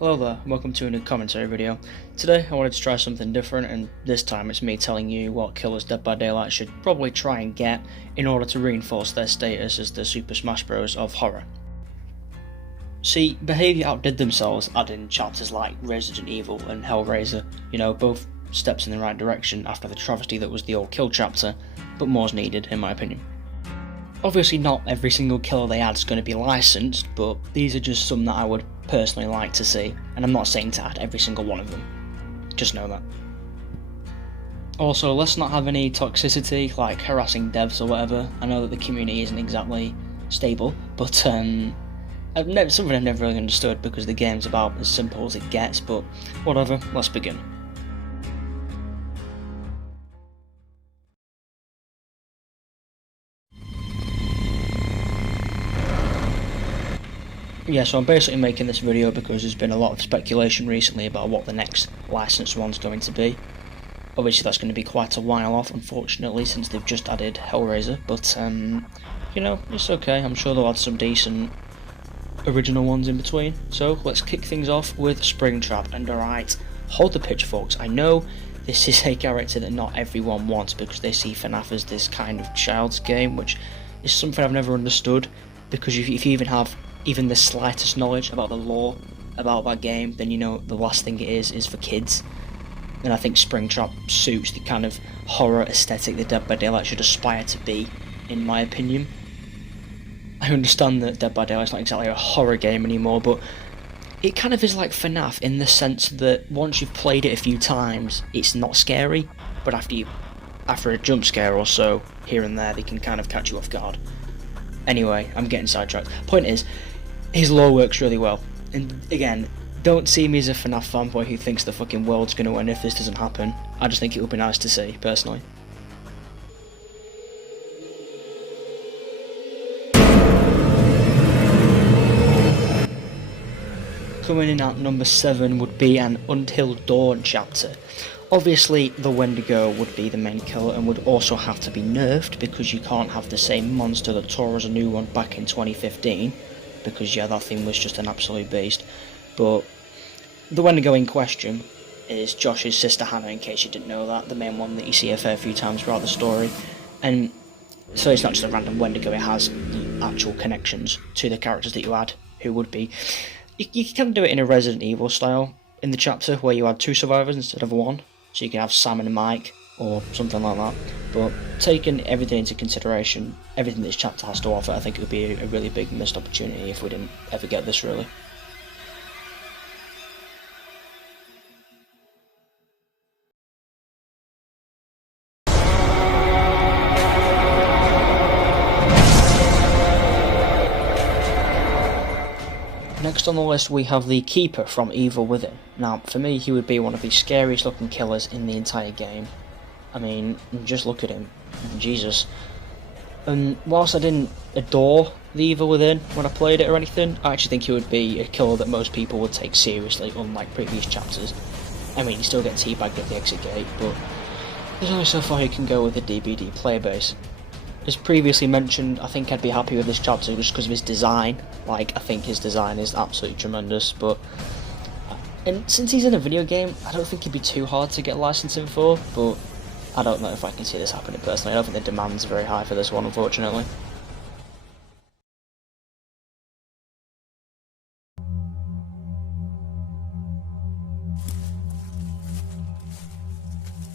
Hello there, welcome to a new commentary video. Today I wanted to try something different, and this time it's me telling you what killers Dead by Daylight should probably try and get in order to reinforce their status as the Super Smash Bros. Of horror. See, Behaviour outdid themselves adding chapters like Resident Evil and Hellraiser, both steps in the right direction after the travesty that was the old Kill chapter, but more's needed in my opinion. Obviously not every single killer they add is going to be licensed, but these are just some that I would personally like to see, and I'm not saying to add every single one of them. Just know that. Also, let's not have any toxicity like harassing devs or whatever. I know that the community isn't exactly stable, but something I've never really understood because the game's about as simple as it gets, but whatever, let's begin. Yeah, so I'm basically making this video because there's been a lot of speculation recently about what the next licensed one's going to be. Obviously that's going to be quite a while off, unfortunately, since they've just added Hellraiser, but, it's okay. I'm sure they'll add some decent original ones in between. So let's kick things off with Springtrap, and alright, hold the pitchforks. I know this is a character that not everyone wants because they see FNAF as this kind of child's game, which is something I've never understood, because if you even have even the slightest knowledge about the lore about that game, then you know the last thing it is for kids. And I think Springtrap suits the kind of horror aesthetic that Dead by Daylight should aspire to be, in my opinion. I understand that Dead by Daylight's not exactly a horror game anymore, but it kind of is like FNAF in the sense that once you've played it a few times, it's not scary, but after a jump scare or so, here and there, they can kind of catch you off guard. Anyway, I'm getting sidetracked. Point is, his lore works really well. And again, don't see me as a FNAF fanboy who thinks the fucking world's gonna end if this doesn't happen. I just think it would be nice to see, personally. Coming in at number 7 would be an Until Dawn chapter. Obviously, the Wendigo would be the main killer and would also have to be nerfed because you can't have the same monster that tore as a new one back in 2015, because yeah, that thing was just an absolute beast. But the Wendigo in question is Josh's sister Hannah, in case you didn't know that, the main one that you see a fair few times throughout the story. And so it's not just a random Wendigo, it has the actual connections to the characters that you add, who would be... You can do it in a Resident Evil style in the chapter, where you add 2 survivors instead of 1. So you can have Sam and Mike, or something like that. But taking everything into consideration, everything this chapter has to offer, I think it would be a really big missed opportunity if we didn't ever get this, really. Next on the list we have the Keeper from Evil Within. Now, for me, he would be one of the scariest looking killers in the entire game. I mean, just look at him. Jesus. And whilst I didn't adore the Evil Within when I played it or anything, I actually think he would be a killer that most people would take seriously, unlike previous chapters. I mean, you still get teabagged at the exit gate, but there's only so far you can go with the DBD player base. As previously mentioned, I think I'd be happy with this chapter just because of his design. Like, I think his design is absolutely tremendous, and since he's in a video game, I don't think he'd be too hard to get licensing for, but I don't know if I can see this happening personally. I don't think the demand's very high for this one, unfortunately.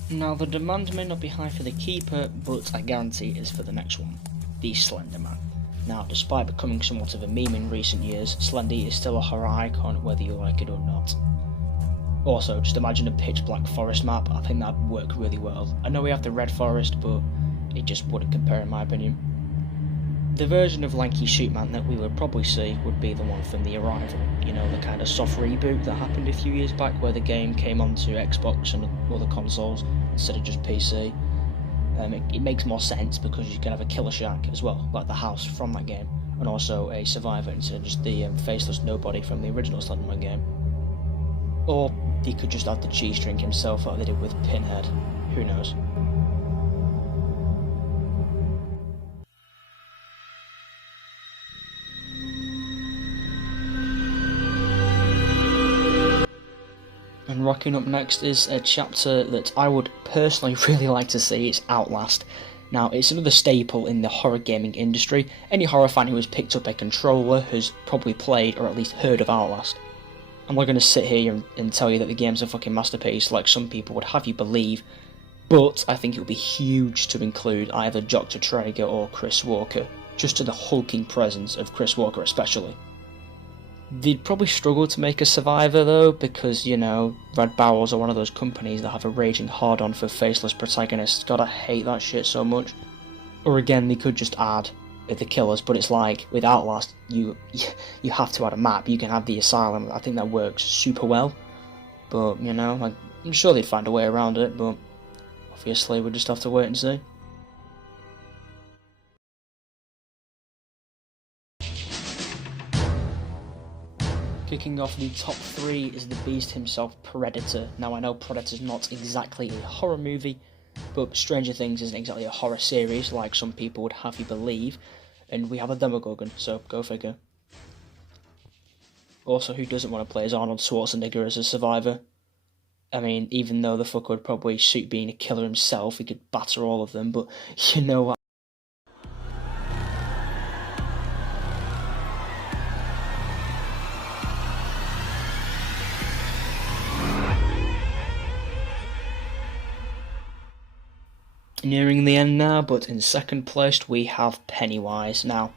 Now, the demand may not be high for the Keeper, but I guarantee it is for the next one, the Slender Man. Now, despite becoming somewhat of a meme in recent years, Slendy is still a horror icon whether you like it or not. Also, just imagine a pitch black forest map. I think that'd work really well. I know we have the red forest, but it just wouldn't compare in my opinion. The version of Lanky Shootman that we would probably see would be the one from The Arrival, the kind of soft reboot that happened a few years back where the game came onto Xbox and other consoles instead of just PC. It makes more sense because you can have a killer shack as well, like the house from that game, and also a survivor instead of just the faceless nobody from the original Slenderman game. Or he could just add the cheese drink himself like they did with Pinhead, who knows. rocking up next is a chapter that I would personally really like to see. It's Outlast. Now, it's another staple in the horror gaming industry. Any horror fan who has picked up a controller has probably played or at least heard of Outlast. I'm not going to sit here and tell you that the game's a fucking masterpiece like some people would have you believe, but I think it would be huge to include either Dr. Traeger or Chris Walker, just to the hulking presence of Chris Walker especially. They'd probably struggle to make a Survivor though, because, you know, Red Barrels are one of those companies that have a raging hard-on for faceless protagonists. God, I hate that shit so much. Or again, they could just add the killers, but it's like, with Outlast, you have to add a map. You can have the asylum. I think that works super well. But, you know, like, I'm sure they'd find a way around it, but obviously we'll just have to wait and see. Kicking off the top 3 is the beast himself, Predator. Now I know Predator's not exactly a horror movie, but Stranger Things isn't exactly a horror series like some people would have you believe, and we have a Demogorgon, so go figure. Also, who doesn't want to play as Arnold Schwarzenegger as a survivor? I mean, even though the fucker would probably suit being a killer himself, he could batter all of them, but you know what? Nearing the end now, but in second place we have Pennywise. Now,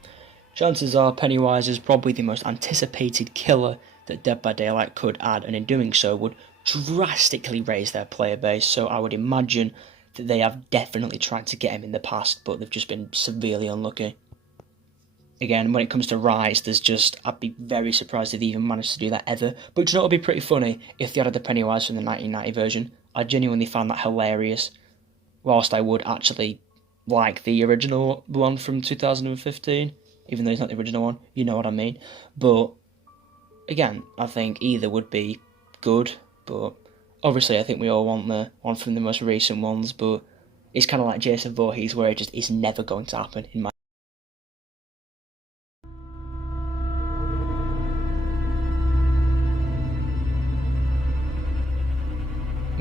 chances are Pennywise is probably the most anticipated killer that Dead by Daylight could add, and in doing so would drastically raise their player base, so I would imagine that they have definitely tried to get him in the past, but they've just been severely unlucky. Again, when it comes to Rise, I'd be very surprised if they even managed to do that ever, but you know what would be pretty funny? If they added the Pennywise from the 1990 version. I genuinely found that hilarious. Whilst I would actually like the original one from 2015, even though it's not the original one, you know what I mean. But, again, I think either would be good, but obviously I think we all want the one from the most recent ones, but it's kind of like Jason Voorhees, where it just is never going to happen in my...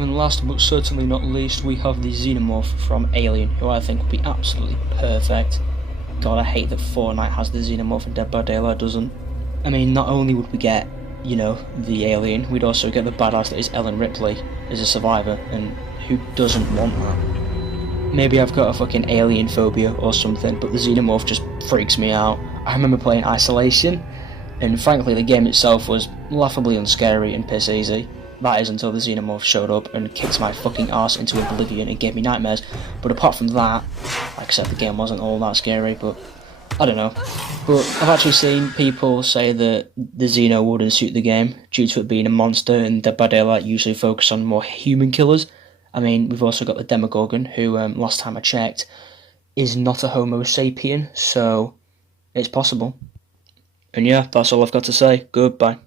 And last but certainly not least, we have the Xenomorph from Alien, who I think would be absolutely perfect. God, I hate that Fortnite has the Xenomorph and Dead by Daylight doesn't. I mean, not only would we get, you know, the alien, we'd also get the badass that is Ellen Ripley as a survivor, and who doesn't want that? Maybe I've got a fucking alien phobia or something, but the Xenomorph just freaks me out. I remember playing Isolation, and frankly the game itself was laughably unscary and piss easy. That is until the Xenomorph showed up and kicked my fucking arse into oblivion and gave me nightmares. But apart from that, like I said, the game wasn't all that scary, but I don't know. But I've actually seen people say that the Xeno wouldn't suit the game due to it being a monster, and Dead by Daylight usually focus on more human killers. I mean, we've also got the Demogorgon, who, last time I checked, is not a Homo sapien, so it's possible. And yeah, that's all I've got to say. Goodbye.